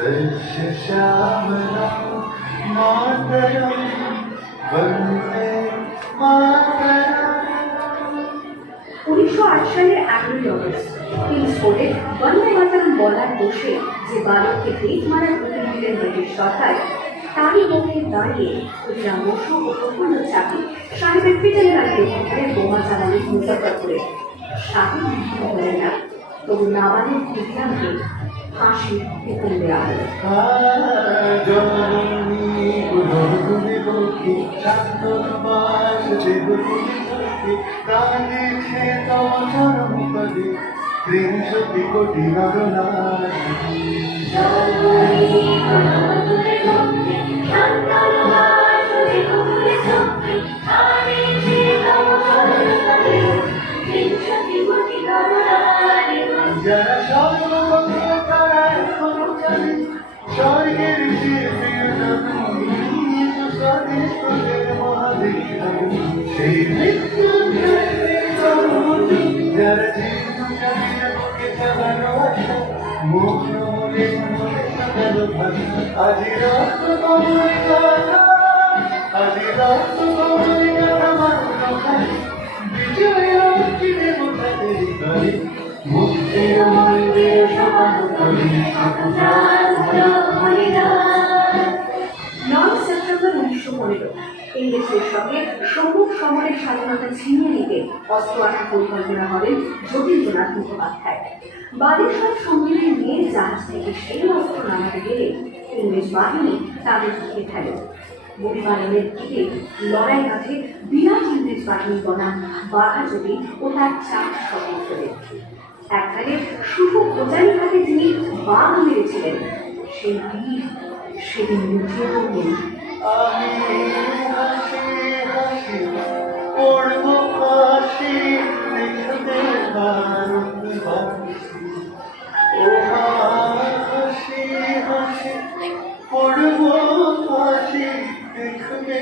British সরকার, তারই পক্ষে দাঁড়িয়ে ক্ষুদিরাম বসু ও প্রফুল্ল চাকরি সাহেবের পিটারি ঘরে বোমা না তবু নাবালিক ক্ষুদিরামকে ফাঁসির হুকুম দেওয়া হলো ত্রিংশতি কোটি যারা সর্বপক্ষে আজি রাত আজি রাত পনেরো ইংরেজদের সঙ্গে সম্মুখ সমরের স্বাধীনতা ছিনিয়ে নিতে অস্ত্র আনার পরিকল্পনা করেন যতীন্দ্রনাথ মুখোপাধ্যায়। বাদেশ্বর সম্মেলন নিয়ে জাহাজ থেকে সেই অস্ত্র নামাতে গেলে ইংরেজ বাহিনী তাদের দিকে ফেলে বরিপালনের দিকে লড়াই কাছে বিরাট ইংরেজ বাহিনী বনাম বাঘা যদি ও তার চাপ করে। এককালে শুধু প্রচারী হাতে যিনি বাঘ মেরেছিলেন, সেই বীর সেদিন লুটিয়ে পড়লেন আমি হাসি হাসি পড়ব ফাঁসি দেখতে ও হাসি হাসি পড়ব ফাঁসি দেখতে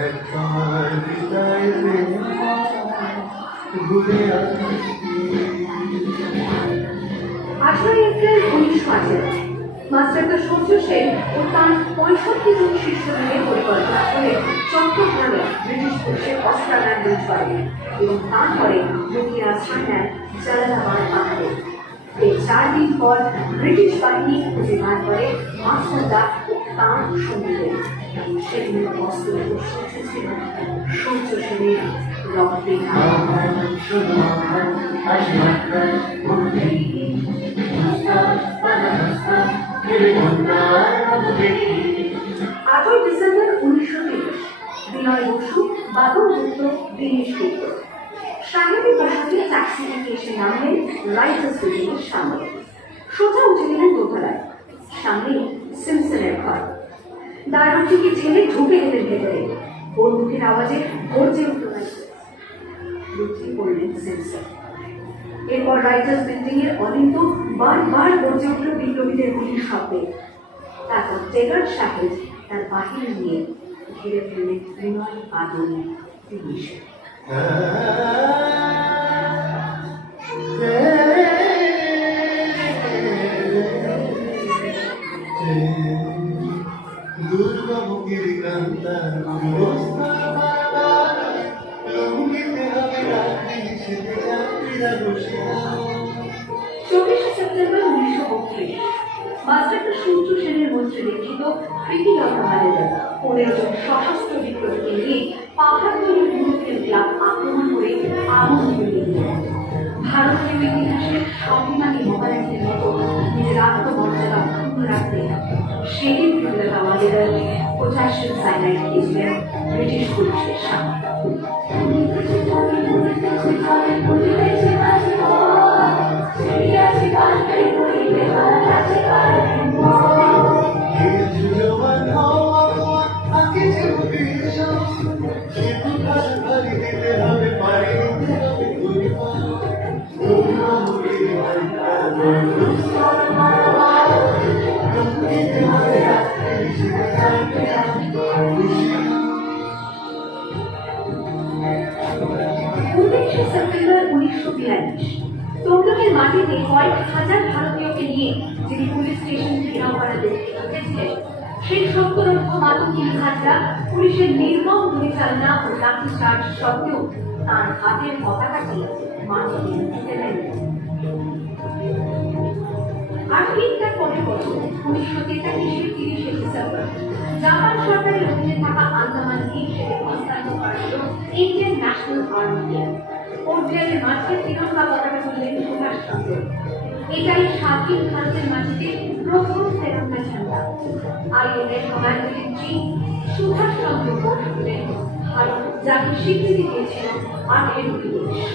একবার বিদায় ঘুরে আসি আঠারোই এপ্রিল উনিশশো আঠারো মাস্টারদা সূর্য সেন ও তার পঁয়ষট্টি জন শিষ্য নিয়ে পরিকল্পনা করে চট্টগ্রামে ব্রিটিশ পুলিশের অস্ত্রাগার লুট করে এবং তারপরে লুকিয়ে আশ্রয় নেন জালালাবাদ পাহাড়ে এর চার দিন পর ব্রিটিশ বাহিনী খুঁজে বার করে মাস্টারদা ও তাঁর সঙ্গীদের। সেদিন অস্ত্র উপস্থিত ছিল। সূর্য সেনের রক্তে আটই ডিসেম্বর উনিশশো তিরিশ, বিনয় বসু, বাদল গুপ্ত, দীনেশ গুপ্ত। সাহেবের বসুকে ট্যাক্সি থেকে এসে নামলেন সিমসনের ঘর। দারুণ থেকে ছেলে ঢুকে গেলেন ভেতরে। আওয়াজে গর্জে লুকিয়ে পড়লেন সিমসন এরপর রাইটার্স বিল্ডিং এর অলিন্দ বারবার গর্জে বিপ্লবীদের গুলির শব্দে তারপর টেগার সাহেব তার বাহিনী নিয়ে ঘিরে ফেললেন বিনয় বাদল তিরিশ অবস্থা চব্বিশে সেপ্টেম্বর উনিশশো বত্রিশ। মাস্টারটা সূর্য সেনের মন্ত্রী লিখিত কৃতি রত্নামালের পনেরো জন সশস্ত্র বিপ্লবীকে নিয়ে পাহাড়তলি ইউরোপিয়ান ক্লাব আক্রমণ করে দিল ভারতীয় ইতিহাসের স্বাভিমানী মহারাজের মতো নিজের আত্মমর্যাদা অক্ষুণ্ণ রাখতে সেদিন বিপ্লব আমাদের সাইনাইট দিয়েছিলেন ব্রিটিশ পুলিশের সামনে। উনিশে সেপ্টেম্বর উনিশশো বিয়াল্লিশ। তমলুক মাটিতে কয়েক হাজার নিয়ে যিনি পুলিশ স্টেশন ঘেরাও করা দেখতে উঠেছিলেন সেই সত্তরক্ষ মাতঙ্গী হাজরা পুলিশের নির্মম পরিচালনা ও লাঠিচার্জ সত্ত্বেও তার হাতের পতাকাটি মাটিতে দেন আর ঠিক তার পরের উনিশশো তেতাল্লিশের তিরিশে ডিসেম্বর। জাপান সরকারের অধীনে থাকা আন্দামান সেরে হস্তান্তর করা হল ইন্ডিয়ান ন্যাশনাল আর্মিকে পোর্টব্লেয়ারের মাঝে তিরঙ্গা পতাকা তুললেন সুভাষচন্দ্র এটাই স্বাধীন ভারতের মাটিতে প্রথম তেরঙ্গা ঝান্ডা। আইএনএ কমান্ডারের চিফ সুভাষচন্দ্র বোস হলেন ভারত যাকে স্বীকৃতি দিয়েছিল আঠেরো দিবস